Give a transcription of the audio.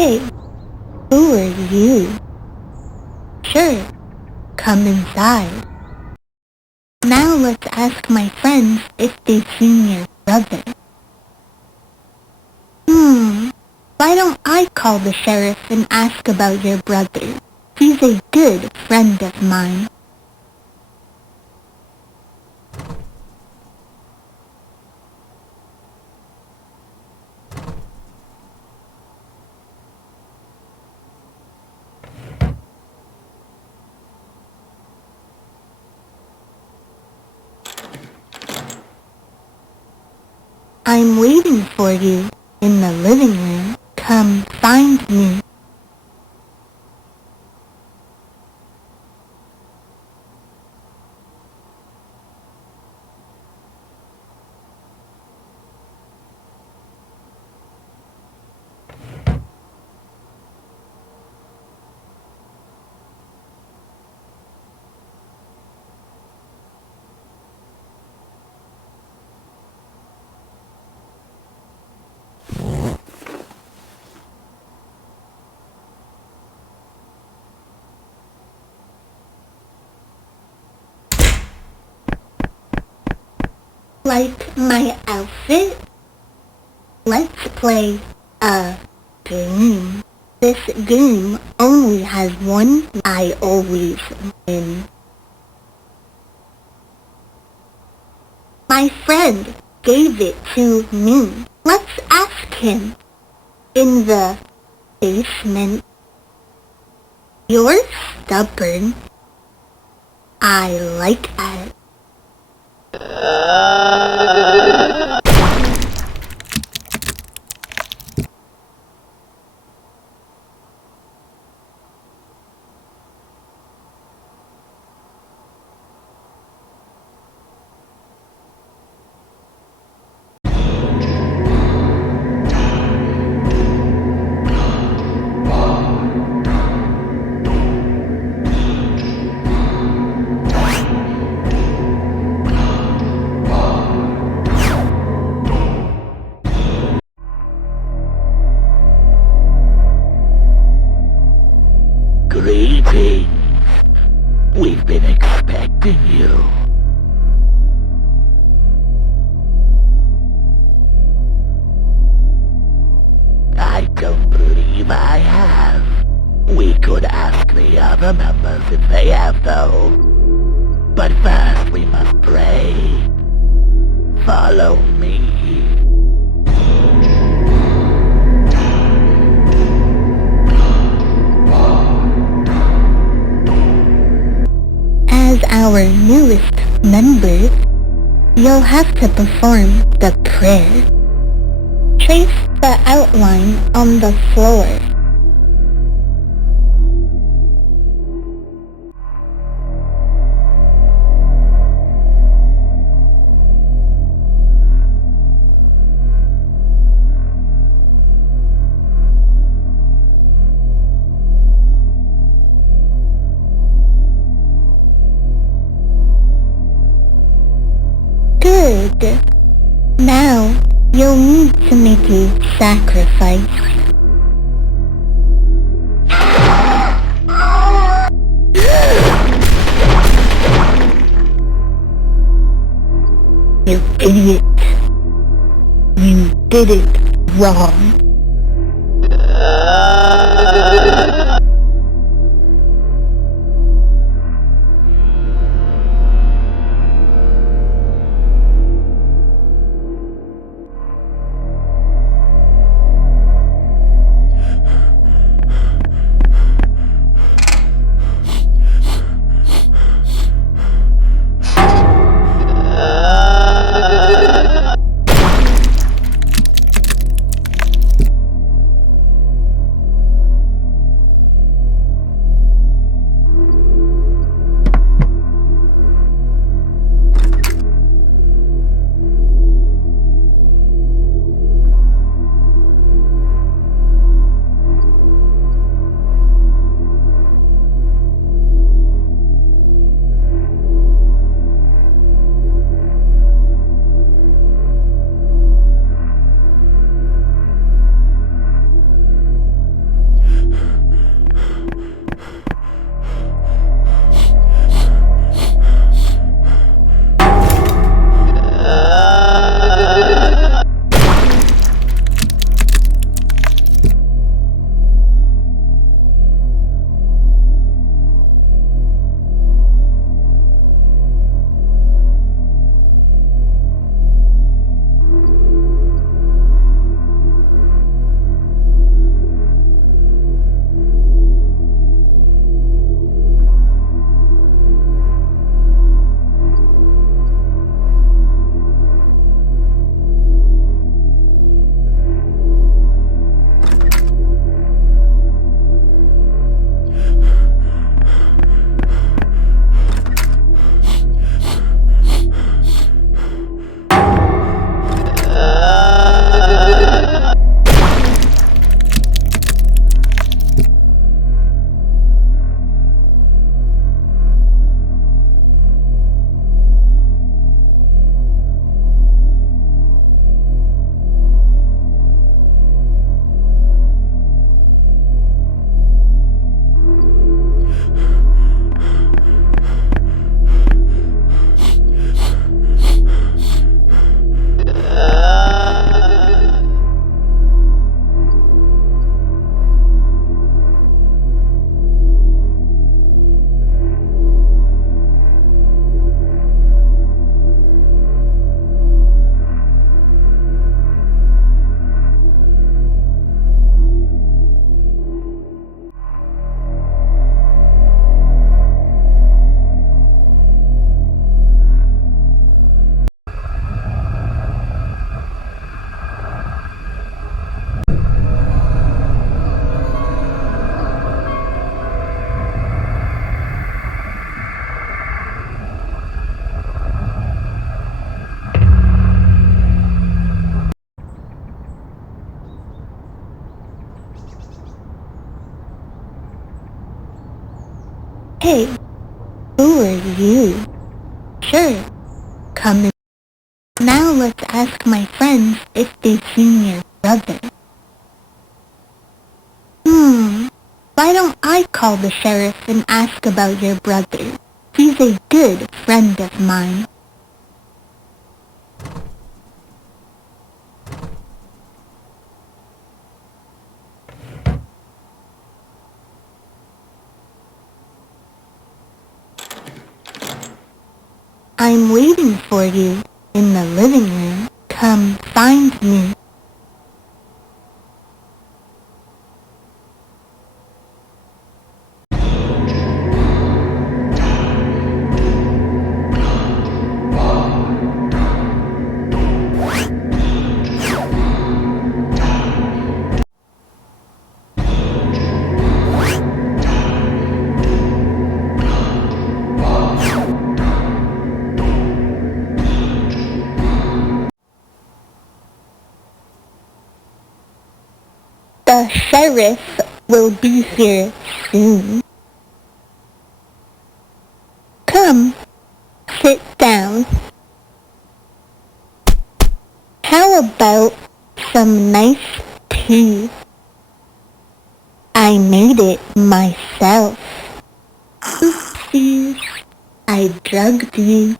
Hey, who are you? Sure, come inside. Now let's ask my friends if they've seen your brother. Why don't I call the sheriff and ask about your brother? He's a good friend of mine. I'm waiting for you in the living room. Come find me. Like my outfit? Let's play a game. This game only has one. I always win. My friend gave it to me. Let's ask him. In the basement. You're stubborn. I like that. Greetings. We've been expecting you. I don't believe I have. We could ask the other members if they have though. But first we must pray. Follow me. As our newest member, you'll have to perform the prayer. Trace the outline on the floor. Good. Now, you'll need to make a sacrifice. You idiot. You did it wrong. Hey, who are you? Sure, come in. Now let's ask my friends if they've seen your brother. Why don't I call the sheriff and ask about your brother? He's a good friend of mine. I'm waiting for you in the living room. Come find me. The sheriff will be here soon. Come, sit down. How about some nice tea? I made it myself. Oopsies, I drugged you.